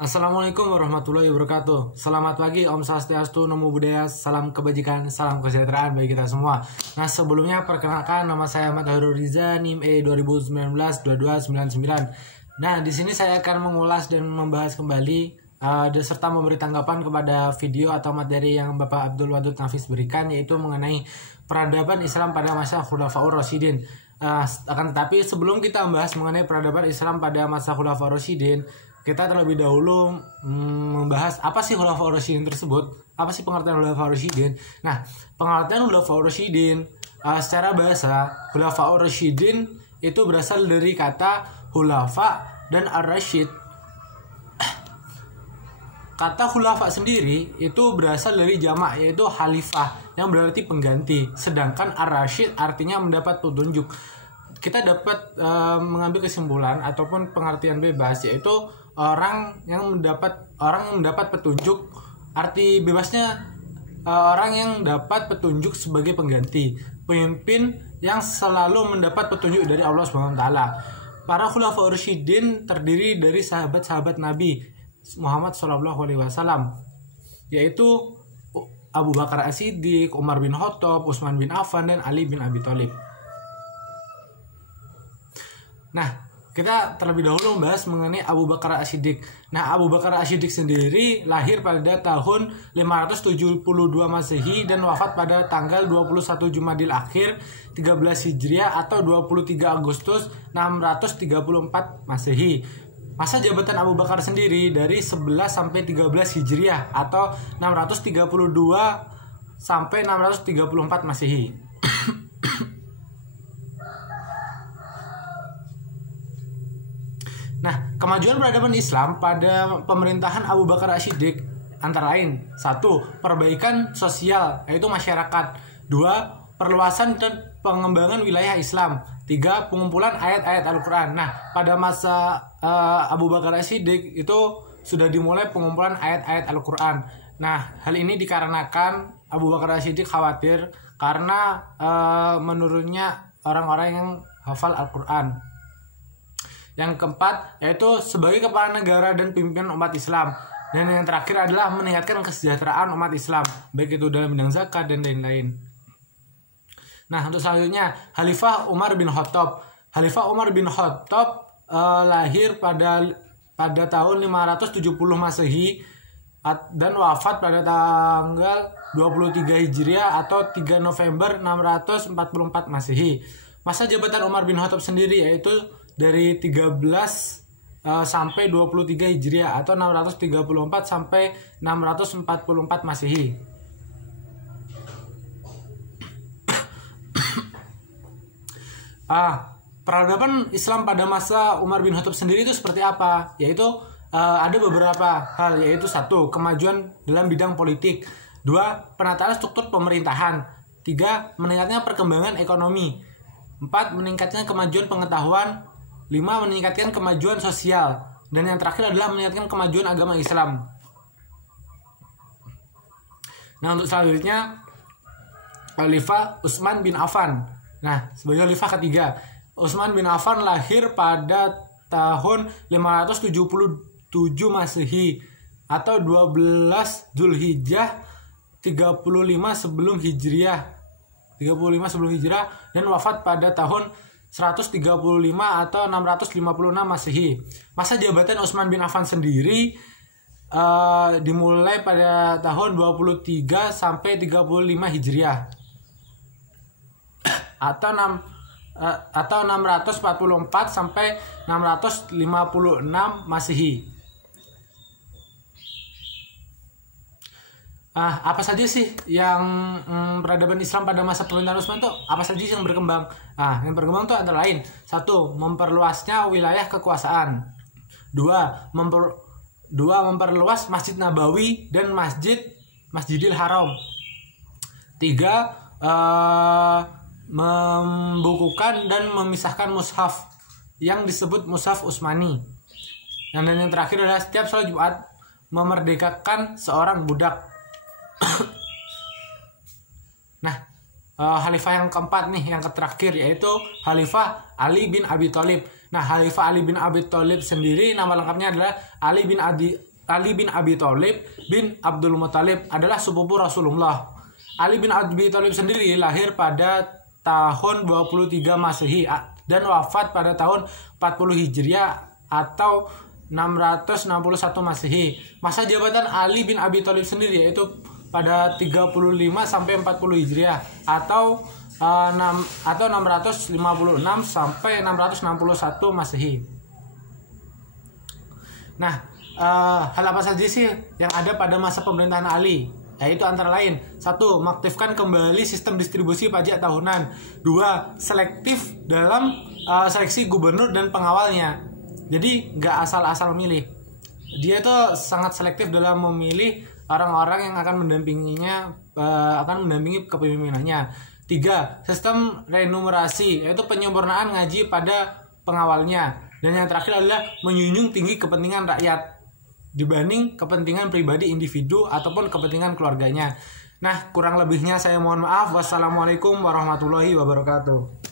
Assalamualaikum warahmatullahi wabarakatuh. Selamat pagi, Om Swastiastu, Namo Buddhaya, salam kebajikan, salam kesejahteraan bagi kita semua. Nah, sebelumnya perkenalkan nama saya Ahmad Hairul Riza, NIM E 2019-2299. Nah, di sini saya akan mengulas dan membahas kembali serta memberi tanggapan kepada video atau materi yang Bapak Abdul Wadud Nafis berikan, yaitu mengenai peradaban Islam pada masa Khulafaur Rasyidin. Akan tetapi sebelum kita membahas mengenai peradaban Islam pada masa Khulafaur Rasyidin, kita terlebih dahulu membahas apa sih Khulafaur Rasyidin tersebut, apa sih pengertian Khulafaur Rasyidin. Nah, pengertian Khulafaur Rasyidin secara bahasa, Khulafaur Rasyidin itu berasal dari kata Khulafa dan Ar-Rasyid. Kata khulafa sendiri itu berasal dari jamak, yaitu khalifah yang berarti pengganti, sedangkan Ar-Rasyid artinya mendapat petunjuk. Kita dapat mengambil kesimpulan ataupun pengertian bebas, yaitu orang yang mendapat petunjuk. Arti bebasnya orang yang dapat petunjuk sebagai pengganti, pemimpin yang selalu mendapat petunjuk dari Allah Subhanahu wa taala. Para Khulafaur Rasyidin terdiri dari sahabat-sahabat Nabi Muhammad SAW, yaitu Abu Bakar As-Siddiq, Umar bin Khattab, Utsman bin Affan, dan Ali bin Abi Thalib. Nah, kita terlebih dahulu membahas mengenai Abu Bakar As-Siddiq. Nah, Abu Bakar As-Siddiq sendiri lahir pada tahun 572 Masehi dan wafat pada tanggal 21 Jumadil Akhir 13 Hijriah atau 23 Agustus 634 Masehi. Masa jabatan Abu Bakar sendiri dari 11 sampai 13 Hijriah atau 632 sampai 634 Masehi. Nah, kemajuan peradaban Islam pada pemerintahan Abu Bakar As-Siddiq antara lain: 1. Perbaikan sosial, yaitu masyarakat. 2. Perluasan dan pengembangan wilayah Islam. 3. Pengumpulan ayat-ayat Al-Quran. Nah, pada masa Abu Bakar As-Siddiq itu sudah dimulai pengumpulan ayat-ayat Al-Quran. Nah, hal ini dikarenakan Abu Bakar As-Siddiq khawatir karena menurunnya orang-orang yang hafal Al-Quran. Yang keempat, yaitu sebagai kepala negara dan pimpinan umat Islam. Dan yang terakhir adalah meningkatkan kesejahteraan umat Islam, baik itu dalam bidang zakat dan lain-lain. Nah, untuk selanjutnya, Khalifah Umar bin Khattab. Khalifah Umar bin Khattab lahir pada tahun 570 Masehi dan wafat pada tanggal 23 Hijriah atau 3 November 644 Masehi. Masa jabatan Umar bin Khattab sendiri yaitu dari 13 sampai 23 Hijriah atau 634 sampai 644 Masehi. Peradaban Islam pada masa Umar bin Khattab sendiri itu seperti apa? Yaitu ada beberapa hal, yaitu 1. Kemajuan dalam bidang politik. 2. Penataan struktur pemerintahan. 3. Meningkatnya perkembangan ekonomi. 4. Meningkatnya kemajuan pengetahuan. 5. Meningkatkan kemajuan sosial. Dan yang terakhir adalah meningkatkan kemajuan agama Islam. Nah, untuk selanjutnya, Khalifah Utsman bin Affan. Nah, sebagai khalifah ketiga, Utsman bin Affan lahir pada tahun 577 Masehi atau 12 Zulhijjah 35 sebelum Hijriah dan wafat pada tahun 135 atau 656 Masehi. Masa jabatan Utsman bin Affan sendiri dimulai pada tahun 23 sampai 35 Hijriah atau 644 sampai 656 Masehi. Apa saja sih yang peradaban Islam pada masa pemerintahan Utsman itu apa saja yang berkembang? Yang berkembang itu antara lain: 1. Memperluasnya wilayah kekuasaan. 2. Memperluas Masjid Nabawi dan Masjidil Haram. 3. Membukukan dan memisahkan mushaf yang disebut mushaf Utsmani. Dan yang terakhir adalah setiap sholat Jumat memerdekakan seorang budak. Nah, khalifah yang keempat nih, yang terakhir, yaitu Khalifah Ali bin Abi Thalib. Nah, Khalifah Ali bin Abi Thalib sendiri nama lengkapnya adalah Ali bin Ali bin Abi Thalib bin Abdul Muthalib adalah sepupu Rasulullah. Ali bin Abi Thalib sendiri lahir pada tahun 23 Masehi dan wafat pada tahun 40 Hijriah atau 661 Masehi. Masa jabatan Ali bin Abi Thalib sendiri yaitu pada 35 sampai 40 Hijriah atau 656 sampai 661 Masehi. Nah, hal apa saja sih yang ada pada masa pemerintahan Ali? Yaitu antara lain 1. Mengaktifkan kembali sistem distribusi pajak tahunan. 2. Selektif dalam seleksi gubernur dan pengawalnya. Jadi nggak asal-asal milih. Dia itu sangat selektif dalam memilih orang-orang yang akan mendampinginya, akan mendampingi kepemimpinannya. 3. Sistem renumerasi, yaitu penyempurnaan ngaji pada pengawalnya. Dan yang terakhir adalah menjunjung tinggi kepentingan rakyat dibanding kepentingan pribadi individu ataupun kepentingan keluarganya. Nah, kurang lebihnya saya mohon maaf. Wassalamualaikum warahmatullahi wabarakatuh.